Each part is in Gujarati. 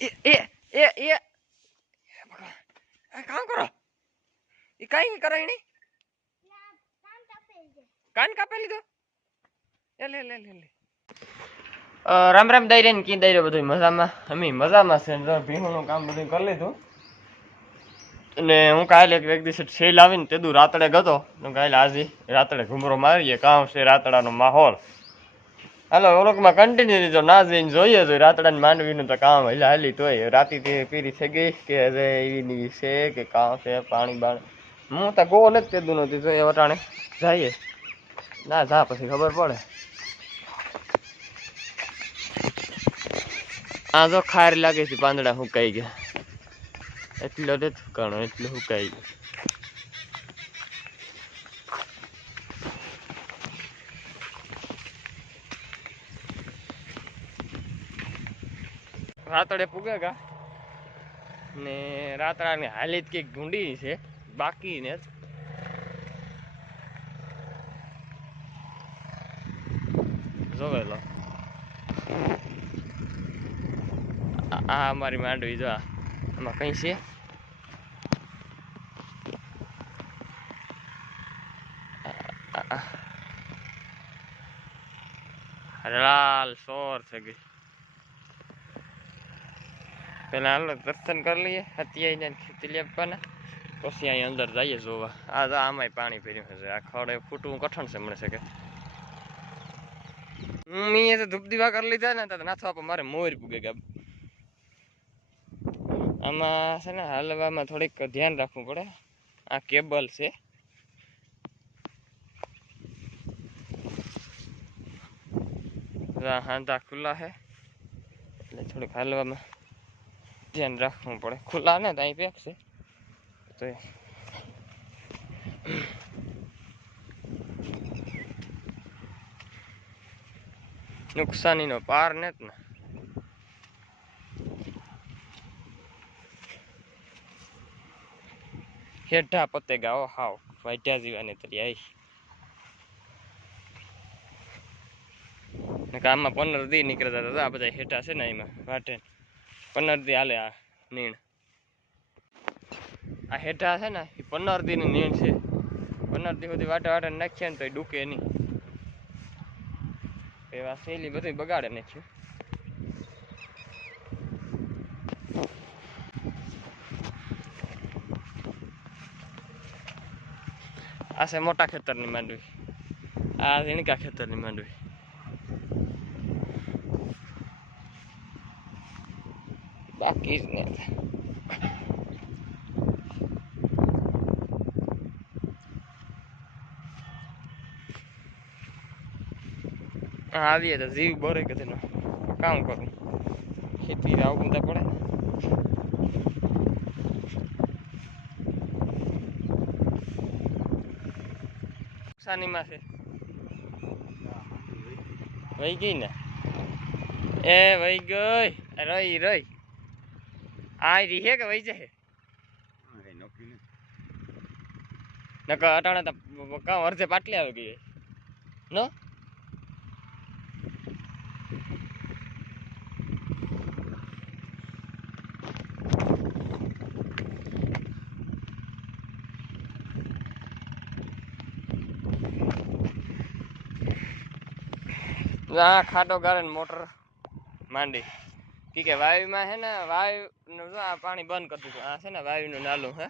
એ એ એ કામ કરો એ કઈ કરે એની કાન કાપી લીધો એ લે લે લે રામ રામ દઈ ને કી દાઈ બધું મજામાં? અમે મજામાં છે ભીમનું કામ બધું કરી લીધું. અને હું કાલે એક દિવસે છેલ આવીને તેદું રાતડે ગતો. તો કાલે આજે રાતડે ઘુમરો મારીએ, કામ છે રાતડાનો માહોલ. હાલો ઓલોકમાં કન્ટિન્યુ લીધો. ના જઈને જોઈએ તો રાતડાને માંડવીનું તો કામ હલા હાલી તોય રાતી તે પીરી થઈ ગઈ કે એવી છે કે કામ છે, પાણી બાણી. હું તો ગો નથી તેદું નથી તો એ વટાણે. જઈએ. ના, જા પછી ખબર પડે. આ તો ખાર લાગે છે પાંદડા હુકાઈ ગયા. એટલો જ કણો એટલું હુકાઈ ગયું. રાતડે પૂગે ગા ને રાતડાની હાલી જ કંઈક ઢૂંઢી છે. બાકી ને જ. જોવે આ અમારી માંડવી જો. આમાં કઈ છે. લાલ સોર થઈ ગઈ. પેલા હાલો દર્શન કરી લઈએ. અત્યારે ખેતી લે આપવાના પછી અહીં અંદર જઈએ જોવા. આ તો આમાંય પાણી ભર્યું હશે. આ ખડે ફૂટવું કઠણ છે મળે છે કે. હું અહીંયા તો ધૂપ દીવા કરી લીધા ને, તો નાથવા આપો, મારે મોર પૂગે ગયા આમાં. છે ને હાલવામાં થોડીક ધ્યાન રાખવું પડે. આ કેબલ છે. હાંધા ખુલ્લા છે. એટલે થોડીક હાલવામાં ધ્યાન રાખવું પડે. ખુલ્લા ને ત્યાં પેક તો નુકસાનીનો પાર ને જ ને. હેઠા પતે ગાઓ હાવ. વાઢ્યા જીવાની તરી આવી આમાં પંદર દી નીકળતા હતા આ બધા હેઠા છે ને એમાં વાટે પંદર દી હાલે આ નીણ. આ હેઠા છે ને એ પંદરની નીણ છે. પંદર દી સુધી વાટે વાટે નાખીએ ને તો એ ડૂકે નહીં. એવા શૈલી બધી બગાડે નાખ્યું. આ છે મોટા ખેતરની માંડવી. આ ઝીણકા ખેતરની માંડવી. બાકી જ ને આવીએ તો જીવ બોરે કે તેનો કામ કરું. ખેતી આવું તો પડે. નુકસાનીમાં છે. વહી ગઈ ને? એ વહી ગઈ. રહી રહી. આ રહી હે કે વહી જાય નકર અટાણે તો કામ અર્ધે પાટલી આવી ગઈ ન? આ ખાટો ગાળે ને મોટર માંડી. કી કે વાયુમાં છે ને, વાયુનું આ પાણી બંધ કરી દીધું. આ છે ને વાયુનું નાલું, હે.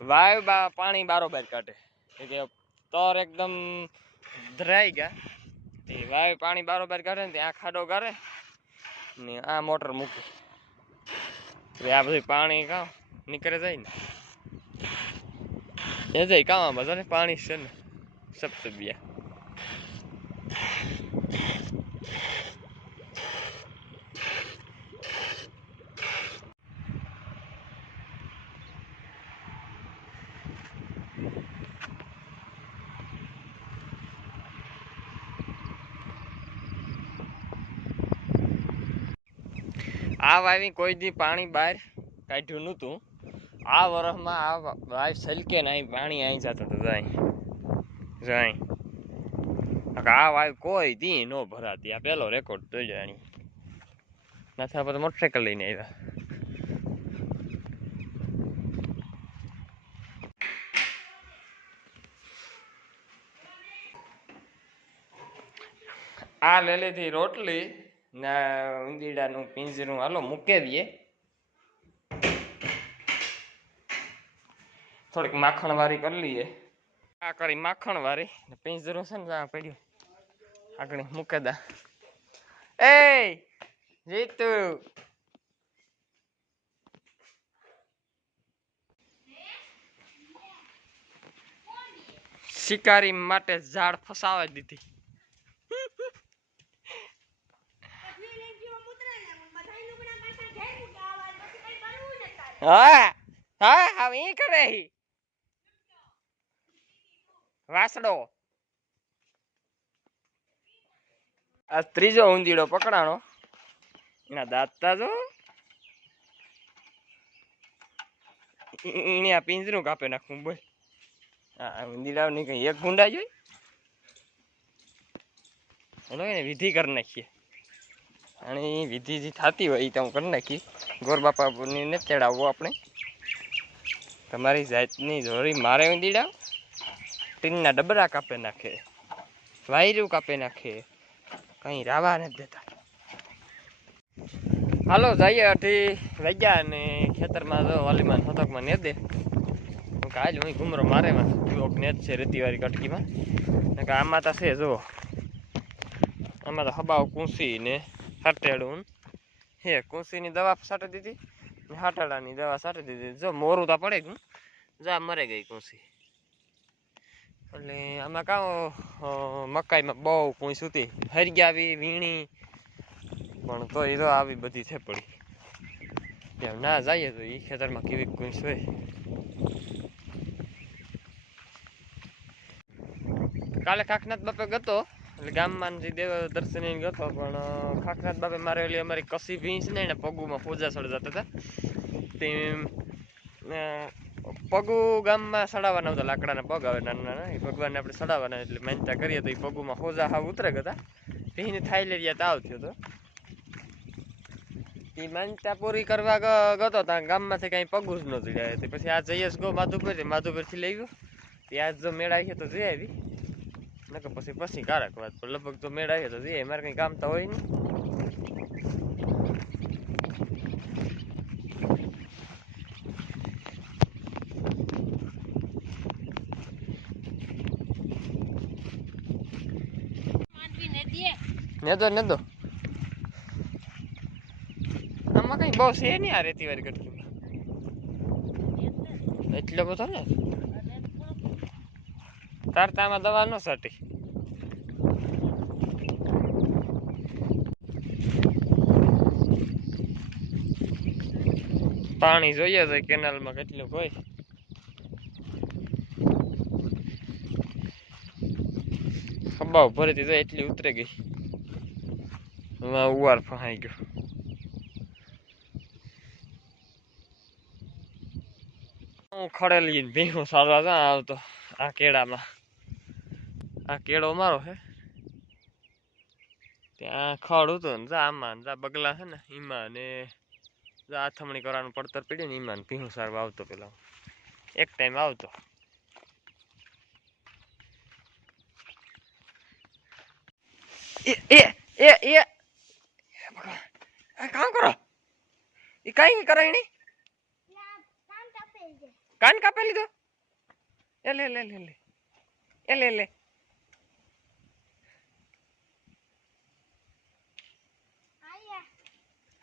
વાયુ બા, પાણી બારોબાર કાઢે. કે કે તર એકદમ ધરાઈ ગયા. તે વાયુ પાણી બારોબાર કાઢે ને, ત્યાં ખાડો કરે ને આ મોટર મૂકે. આ બધું પાણી કાં નીકળે જાય ને. એ જાય કામ બધા ને પાણી છે ને સપ્તબિયા આ વાવી કોઈ દી પાણી બહાર કાઢ્યું નહોતું. આ વરસમાં આ વાવ સલકે ને અહીં પાણી અહીં જતું હતું, જાય. જાય. આ વાવ કોઈ દી ન ભરાતી. આ પેલો રેકોર્ડ તો જાણી નથી આપણે મોટરસાઇકલ લઈને આવ્યા. આ લેલીથી રોટલી. ના ઉંદીડાનું પિંજરું. હાલો, મૂકી દઈએ. થોડીક માખણ વાળી કરી લઈએ. આ કરી માખણ વાળી ને પિંજરું છે ને ત્યાં પડ્યું. આગળ મૂકે દા. એ જીતુ. શિકારી માટે ઝાડ ફસાવા દીધી. હા હા હવે ઈ કરે હી વાસડો. આ ત્રીજો ઊંધીડો પકડાણો. એના દાંતતા જો. એને આ પિંજરું કાપે નાખું, બોલ. આ ઉંદીડા ની કઈ એક ગુંડા જોઈ? એનો વિધિ કરી નાખીએ. અને ઈ વિધિ જે થતી હોય એ તો હું કરી નાખી ગોર બાપાને ને તેડાવવો આપણે. તમારી જાતની જોરી મારે દીડા ટીનના ડબરા કાપે નાખે. વાયરું કાપે નાખે. કઈ રાવા નથી દેતા. હાલો, જઈએ અઢી વાગ્યા અને ખેતરમાં જો વાલીમાં સતકમાં ને દે આજ હું ઘુમરો મારે માં યુવક ને જ છે રેતીવાળી કટકીમાં. આમાં તો છે જો આમાં તો હબાવ કુંસી ને હાટેડું હે, કુંસીની દવા છાંટી દીધી હાટાડાની દવા છાંટી દીધી. જો મોરું તો પડે ગયું જા મરે ગઈ કુંસી. એટલે આમાં કાં મકાઈમાં બહુ કુંસ હતી હરી આવી વીણી. પણ તો એ તો આવી બધી છે પડી એમ ના જઈએ તો એ ખેતરમાં કેવી કુંસ હોય કાલે કાકનાથ બાપે ગતો. એટલે ગામમાં જે દેવ દર્શન ગતો પણ ખાખરાત બાપે મારે ઓલી અમારી કસી ભીંસ ને એને પગુમાં પૂજા સળજાતા હતા. તે પગુ ગામમાં સડાવવાના હતા લાકડાના પગ આવે, નાના નાના, એ ભગવાનને આપણે સડાવવાના એટલે માનતા કરીએ તો એ પગુમાં હોજા હાવ ઉતરે ગયા એને થાઈલેરિયા તાવ થયો હતો એ માનતા પૂરી કરવા ગતો ત્યાં ગામમાંથી કાંઈ પગું જ નહોતું જાય પછી આ જયેશ ગો માધુપુર માધુપુરથી લઈ ગયો. ત્યાં જો મેળા છે તો જઈ આવી. નકર પછી પછી કારક વાત પણ લગભગ તો મેળ આવ્યો તો જઈએ મારે કંઈ કામ તો હોય નહીં નેદો નેદો આમાં કઈ બહુ છે નહીં આ રેતી વાળી કટકીમાં એટલો બધો ને તાર તો આમાં દવા ન સટી પાણી જોઈએ છે કેનાલમાં કેટલું હોય. ખંભાવ ભરી જાય એટલી ઉતરે ગઈ. એમાં ઉવાર ફહાઈ ગયો. હું ખડેલી ભીહું સારવા આવતો આ કેળામાં. આ કેળો મારો હે. ત્યાં ખડ હતું ને જા આમાં જા બગલા છે ને ઈમાં ને જા આથમણી કરવાનું પડતર પડ્યું ને ઈમાં ને સારું આવતો પેલા. એક ટાઈમ આવતો. એ એ એ એ. કામ કરો. એ કઈ કરે એની. કાન કાપી લીધો? એ લે લે લે લે. એ લે લે.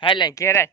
હાય લે ઘેરાય